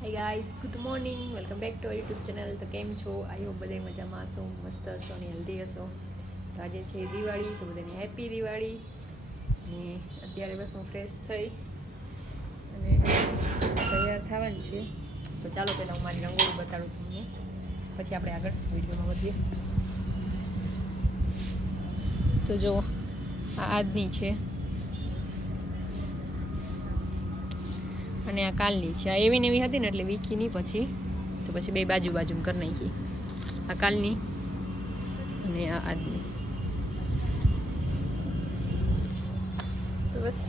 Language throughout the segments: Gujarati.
Hi guys, good morning, welcome back to YouTube channel. તો કેમ છો? આઈ હોપ બધા મજામાં હશો, મસ્ત હશો અને હેલ્ધી હશો. તો આજે છે દિવાળી, તો બધાને હેપી દિવાળી. અને અત્યારે બસ હું ફ્રેશ થઈ અને તૈયાર થવાનું છે. તો ચાલો પહેલાં હું મારી રંગોળી બતાડું તમને, પછી આપણે આગળ વિડીયોમાં વધીએ. તો જો આ આજની છે અને આ કાલની છે. આ એવી ને એવી હતી ને એટલે વીખી નહીં, પછી તો પછી બે બાજુ બાજુમાં કરી નાખી. આ કાલની અને આ આજની. તો બસ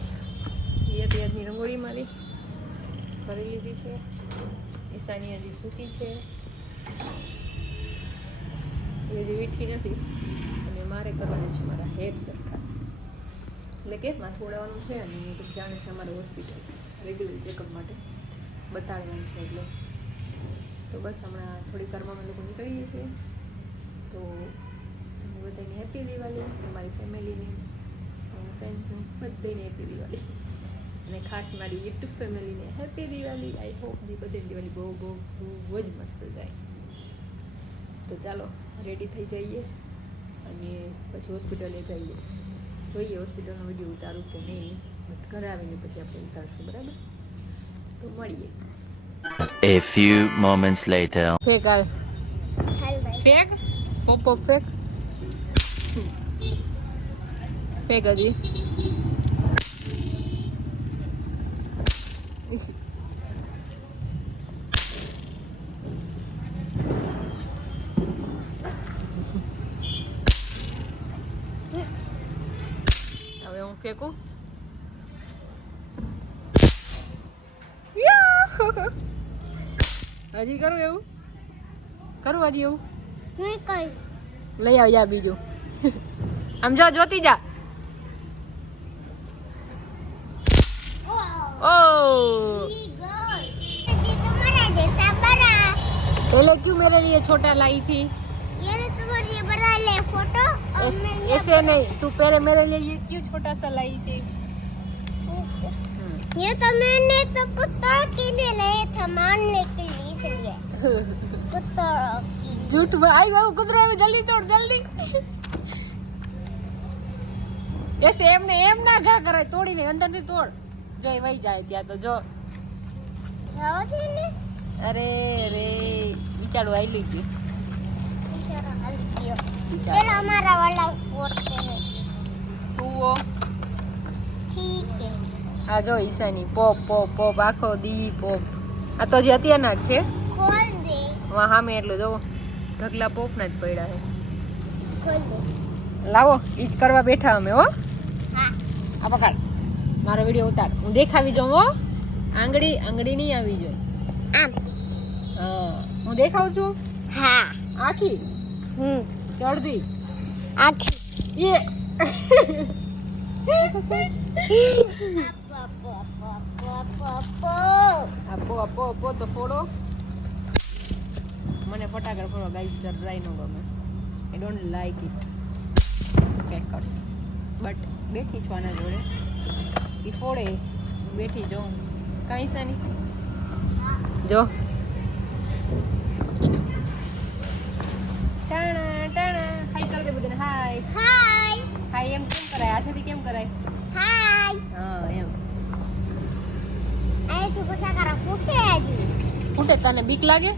એ હતી આજની રંગોળી મારી કરી લીધી છે. ઈશાની હજી સૂતી છે, એ હજી વીઠી નથી. અને મારે કરવાનું છે મારા હેર સરખા, એટલે કે માથું ઓળાવવાનું છે. અને પછી જાણે છે અમારે હોસ્પિટલ રેગ્યુલર ચેકઅપ માટે બતાડવાનું છે. એટલે તો બસ હમણાં થોડી વારમાં અમે લોકો નીકળીએ છીએ. તો બધાને હેપી દિવાળી, તમારી ફેમિલીને, તમારા ફ્રેન્ડ્સને બધાને હેપી દિવાળી. અને ખાસ મારી યુટ્યુબ ફેમિલીને હેપી દિવાળી. આઈ હોપ બધી દિવાળી બહુ બહુ બહુ જ મસ્ત જાય. તો ચાલો રેડી થઈ જઈએ અને પછી હોસ્પિટલે જઈએ. જોઈએ હોસ્પિટલનો વિડીયો ઉતારું કે નહીં, બટ ઘરે આવીને પછી આપણે ઉતારશું, બરાબર? તો મળીએ. A few moments later. ફેક હાલ, ફેક પોપ પોપ ફેક ફેક હજી. હવે હું ફેંકું. હજી કરું એવું? કરું હજી એવું? લઈ આવ જા બીજું. આમ જો, જોતી જા. ओ पहले क्यों मेरे लिए छोटा लाई थी? ये तुम्हारे लिए बड़ा ले फोटो और ऐसे नहीं, तू पहले मेरे लिए ये क्यों छोटा सा लाई थी? ये तो मैंने तो कुत्ता के लिए नहीं था, मारने के लिए, इसलिए कुत्ता की झूठ आई बाबू, कुतरा जल्दी तोड़ जल्दी. ऐसे एम ना घा करे, तोड़ी ले अंदर से तोड़. જો એ વહી જાય ત્યાં તો જો. जाओ थे ने અરે રે બિચારું આઈ લીધું. बेचारा हल्की બિચારું. चलो हमारा वाला फोड़ते हैं, જુઓ ठीक है? આ જો ઈશાની પોપ પોપ પોપ આખો દી પોપ. આ તો જે અત્યારના જ છે. खोल दे, વાહ સામે એટલું જો ઢગલા પોપ ના જ પડ્યા છે. खोल दे. લાવો ઈ જ કરવા બેઠા અમે. હો हाँ આ પકડ, મારો વિડીયો ઉતાર, હું દેખાવી જાઉં. હો આંગળી આંગળી નહીં આવી જોઈએ. आम હા હું દેખાઉં છું हाँ આખી કે અડધી? आखिर એ આપો આપો આપો તો ફોડો. મને ફટાકડા ફોડવા ગાઈસ જરાય ન ગમે. I don't like it crackers. But બેઠી છું આના જોડે, ઈ ફોડે બેઠી જાઉં. કાંઈ સાની જો ટાણા ટાણા. હાય કર દે બધાને. હાય हाय હાય એમ કેમ કરાય? હાથેથી કેમ કરાય? हाय હા એમ. ऐ तो कुछ करा फूटे जी ફૂટે તને બીક લાગે?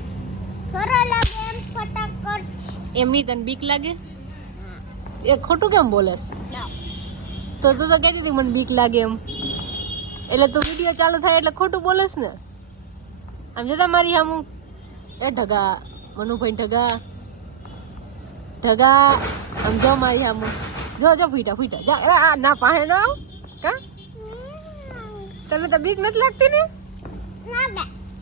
सरल लगे हम फटाफट એમ નહીં, તને બીક લાગે? એ ખોટું કેમ બોલેસ? ना તો તું તો કહેતી હતી મને બીક લાગે એમ. એટલે તું વિડીયો ચાલુ થાય એટલે ખોટું બોલેસ ને. આમ જતા મારી આમ એ ઢગા મનુભાઈ ઢગા ઢગા આમ જો મારી આમ જો જો ફૂટા ફૂટા જા. આ ના પાહે ના આવ કા? તને તો બીક નથી લાગતી ને? ना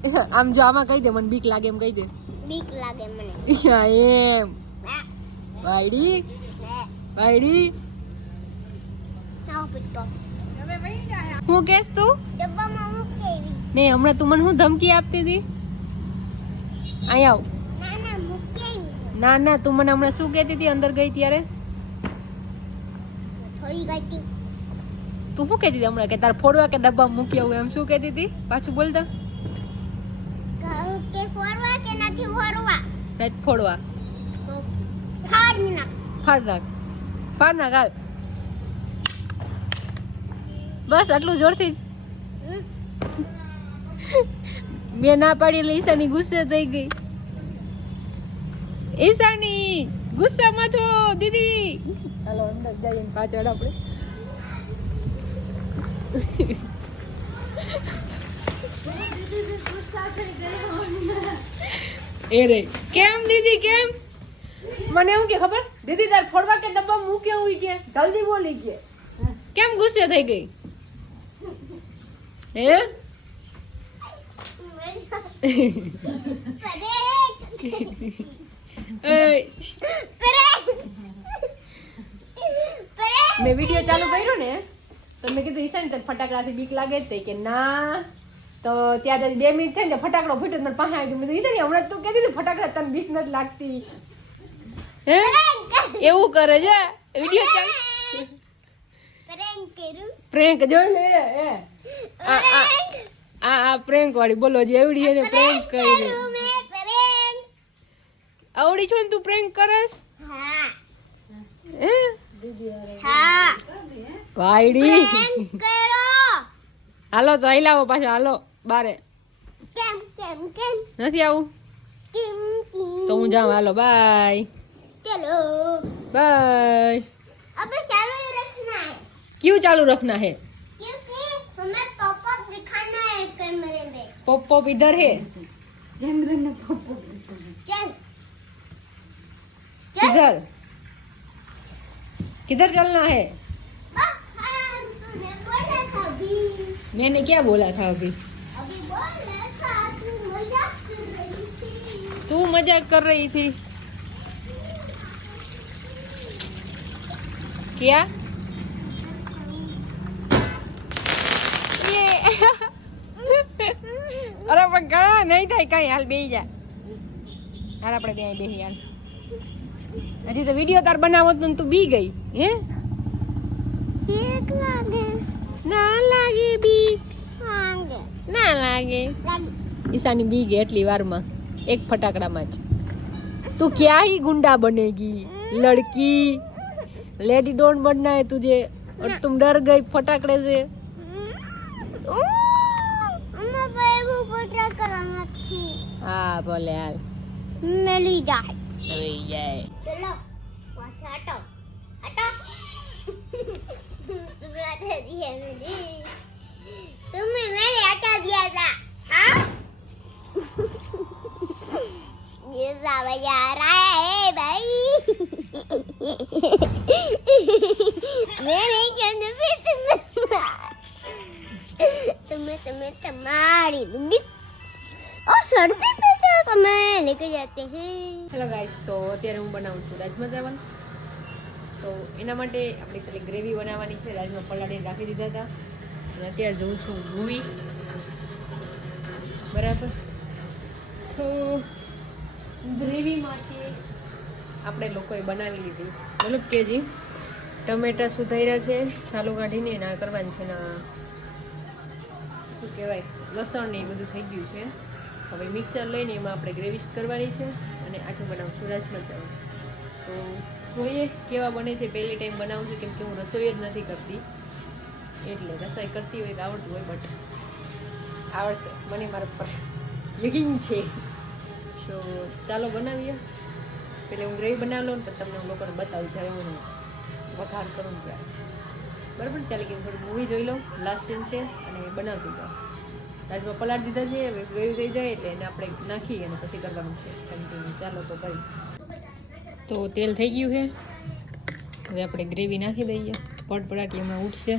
बे આમ જો આમાં કહી દે મને બીક લાગે એમ કહી દે. बीक लगे मने હા, એમ बे વાયડી बे વાયડી. ना पिटो હું કેસ તું? डब्बा में मुके ને હમણાં તું મને શું ધમકી આપતી હતી? અહીં આવ. ना ना मुके ના ના, તું મને હમણાં શું કહેતી હતી અંદર ગઈ ત્યારે? थोड़ी गई थी તું શું કહેતી હતી હમણાં કે તાર ફોડવા કે ડબ્બામાં મૂકી આવું એમ શું કહેતી હતી? પાછું બોલતા. કાંઈ ફોડવા તો ફાડી નાખ. ફાડ નાખ હાલ બસ આટલું જોરથી મેં ના પાડી એટલે ઈશાની ગુસ્સે થઈ ગઈ. ઈશાની ગુસ્સામાં છો દીદી. હાલો અંદર જઈએ પાછળ આપણે. એ રે કેમ દીદી કેમ મને એવું કે ખબર દીદી તાર ફોડવા કે ડબ્બા મૂક્યો હોય કે જલ્દી બોલી કે કેમ ગુસ્સે થઈ ગઈ હે મેં વિડીયો ચાલુ કર્યો ને તો મેં કીધું ઈશાની તને ફટાકડાથી બીક લાગે છે કે ના તો ત્યાં 2 મિનિટ થઈ ને ફટાકડો ફૂટ્યો મને પાસે આવી ગયું. મેં ઈશાની હમણાં તું કહેતી હતી ફટાકડા તને બીક નથી લાગતી હે એવું કરે છે વિડીયો ચાલુ પ્રેન્ક જોઈ લે એ આ પ્રેન્ક વાળી બોલો જે એવડી એને પ્રેન્ક કરી આવડી છો ને તું પ્રેન્ક કરસ હે વાયડી હાલો તો હલાવો પાછા હાલો બારે નથી આવું તો હું જાઉં હાલો બાય चलो बाय अबे चालू ही रखना है क्यों चालू रखना है क्योंकि हमें पॉपअप दिखाना है कैमरे में. पॉप पॉप इधर है चल किधर किधर चलना है तूने बोला था अभी मैंने क्या बोला था अभी बोला था तू मजाक कर रही थी. तू मजाक कर रही थी क्या ये અરે પણ કા નહીં થાય કઈ હાલ બેહી જા હાલ આપણે બે બેહી હાલ હજી તો વિડિયો તાર બનાવો તો તું બી ગઈ હે बीक लागे ના લાગે બીક लागे ના લાગે ઈશાની બી ગઈ એટલી વારમાં એક ફટાકડામાં જ તું क्या ही गुंडा बनेगी लड़की लेडी डोंट बनना है तुझे और तुम डर गई फटाकड़े से अम्मा भाई वो फोटो कराना थी हाँ बोले यार मिली जाए अरे ये चलो वहाँ से हटो तुम्हें हटा दिया मैंने तुम्हें मैंने हटा दिया था हाँ ये समझ आ रहा है भाई मैं नहीं जानती फिर तुम्हें तुम्हारी दूंगी और सड़ते पे क्या समय लेके जाते हैं. હેલો ગાઈસ તો અત્યારે હું બનાવું છું રાજમા ચાવલ તો એના માટે આપણે પેલી ગ્રેવી બનાવવાની છે રાજમા પલાળીને રાખી દીધા હતા અને અત્યારે જોઉં છું મૂવી બરાબર તો ગ્રેવી માટે આપણે લોકોએ બનાવી લીધી મતલબ કે જી ટમેટા સુધાર્યા છે છાલું કાઢીને એના કરવાનું છે ના શું કહેવાય લસણ ને એ બધું થઈ ગયું છે હવે મિક્સર લઈને એમાં આપણે ગ્રેવી કરવાની છે અને આજે બનાવું છું રાજમા ચાવલ તો જોઈએ કેવા બને છે પહેલી ટાઈમ બનાવું છું કેમ કે હું રસોઈ જ નથી કરતી એટલે રસોઈ કરતી હોય તો આવડતું હોય બટ આવડશે મને મારા પર યકીન છે તો ચાલો બનાવીએ પેલે હું ગ્રેવી બનાવી લઉં ને પછી તમને હું લોકોને બતાવું જ્યારે હું વઘાર કરું ને ત્યારે બરાબર ચાલે કે થોડી મૂવી જોઈ લઉં લાસ્ટ સીન છે અને બનાવતી જાઉં રાજમાં પલાળ દીધા છે હવે ગ્રેવી થઈ જાય એટલે એને આપણે નાખી અને પછી કરવાનું છે કન્ટિન્યુ ચાલો તો કરી તો તેલ થઈ ગયું છે હવે આપણે ગ્રેવી નાખી દઈએ પટપટાટી એમાં ઉઠશે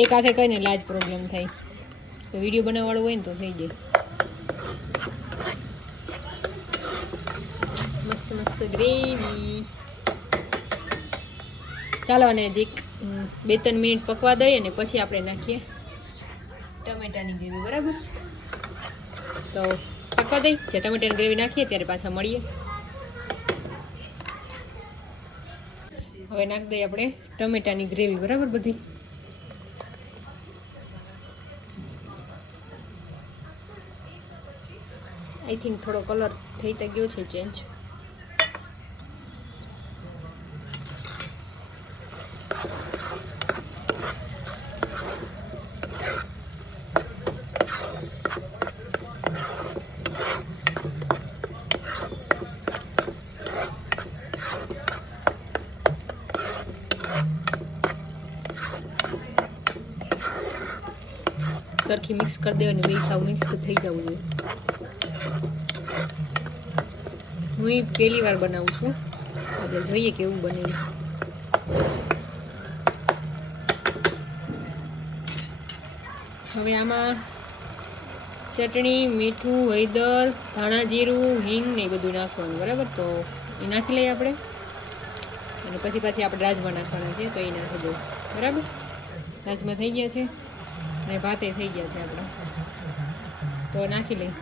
એક હાથે કઈ ને લાજ પ્રોબ્લેમ થાય તો વિડીયો બનાવવાળું હોય ને તો થઈ જાય મસ્ત મસ્ત ગ્રેવી ચાલો અને હજી 2-3 મિનિટ પકવા દઈએ અને પછી આપણે નાખીએ ટમેટાની ગ્રેવી. બરાબર, તો પકવા દઈ જે ટમેટાની ગ્રેવી નાખીએ ત્યારે પાછા મળીએ. હવે નાખી દઈએ આપણે ટમેટાની ગ્રેવી. બરાબર, બધી આઈ થિંક થોડો કલર થઈ તો ગયો છે ચેન્જ. સરખી મિક્સ કરી દેવાની, બે સાવ મિક્સ થઈ જવું જોઈએ. હું એ પહેલી વાર બનાવું છું એટલે જોઈએ કેવું બને. હવે આમાં ચટણી, મીઠું, હળદર, ધાણા જીરું, હિંગ ને એ બધું નાખવાનું. બરાબર, તો એ નાખી લઈએ આપણે અને પછી આપણે રાજમા નાખવાના છે તો એ નાખી દઉં. બરાબર, રાજમા થઈ ગયા છે અને ભાતે થઈ ગયા છે આપણે, તો નાખી લઈ.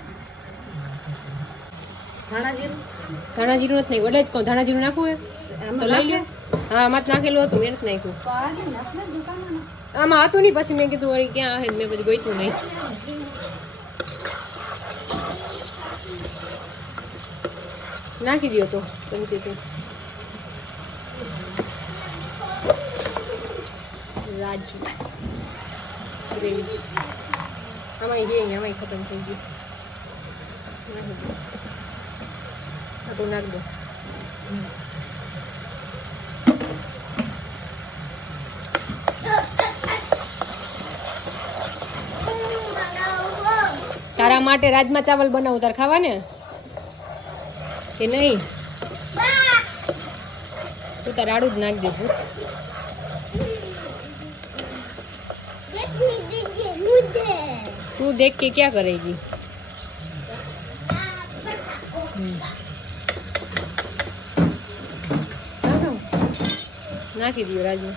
ધાણા જીરું નથી નાખ્યું, એટલે જ કહું ધાણા જીરું નાખવું હોય તો લઈ લો. હા, આમાં જ નાખેલું હતું, મેં નથી નાખ્યું. આમાં હતું નહીં, પછી મેં કીધું વળી ક્યાં આવે, મેં પછી ગોઈતું નહીં. નાખી દો તો ચમચીથી. રાજમા ગ્રેવી આમાં ગઈ, આમાં ખતમ થઈ ગયું. આટલું નાખ દો. તારા માટે રાજમા ચાવલ બનાવું, તાર ખાવા ને કે નહીં? તું તાર આડું જ નાખ દેજો. तू देख के क्या करेगी? નાખી દો રાજમાં.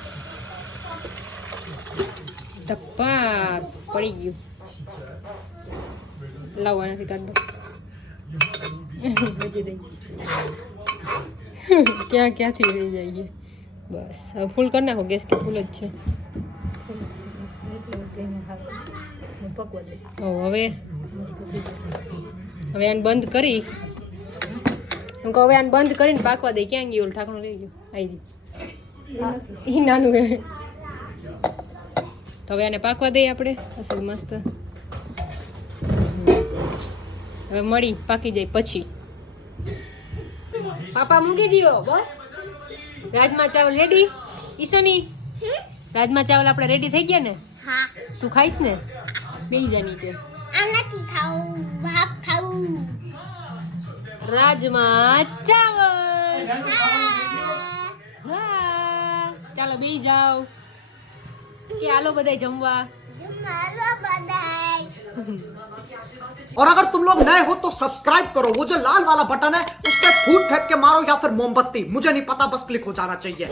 ધપ્પા પડી ગયું. લાવવાનાથી કાઢો. ક્યાંથી રહી જાય? બસ હવે ફૂલ કરી નાખો. ગેસ કે ફૂલ જ છે. હવે આને બંધ કરી, હવે આને બંધ કરીને પાકવા દે. ક્યાં ગયું? ઠાકણું લઈ ગયું. આવી ગયું નાનું હે. તો હવે આને પાકવા દઈએ આપણે અસલ મસ્ત. હવે મળી પાકી જાય પછી પાપા મૂકી દો. બસ રાજમા ચાવલ રેડી. ઈશાની, રાજમા ચાવલ આપણે રેડી થઈ ગયા ને? હા. તું ખાઈશ ને? બેહી જા નીચે. આ નથી ખાવું, ભાત ખાવું. રાજમા ચાવલ. હા, ચાલો બેહી જાઓ. કે હાલો બધાય જમવા. और अगर तुम लोग नए हो तो सब्सक्राइब करो, वो जो लाल वाला बटन है उस पर फूट फेंक के मारो या फिर मोमबत्ती, मुझे नहीं पता, बस क्लिक हो जाना चाहिए.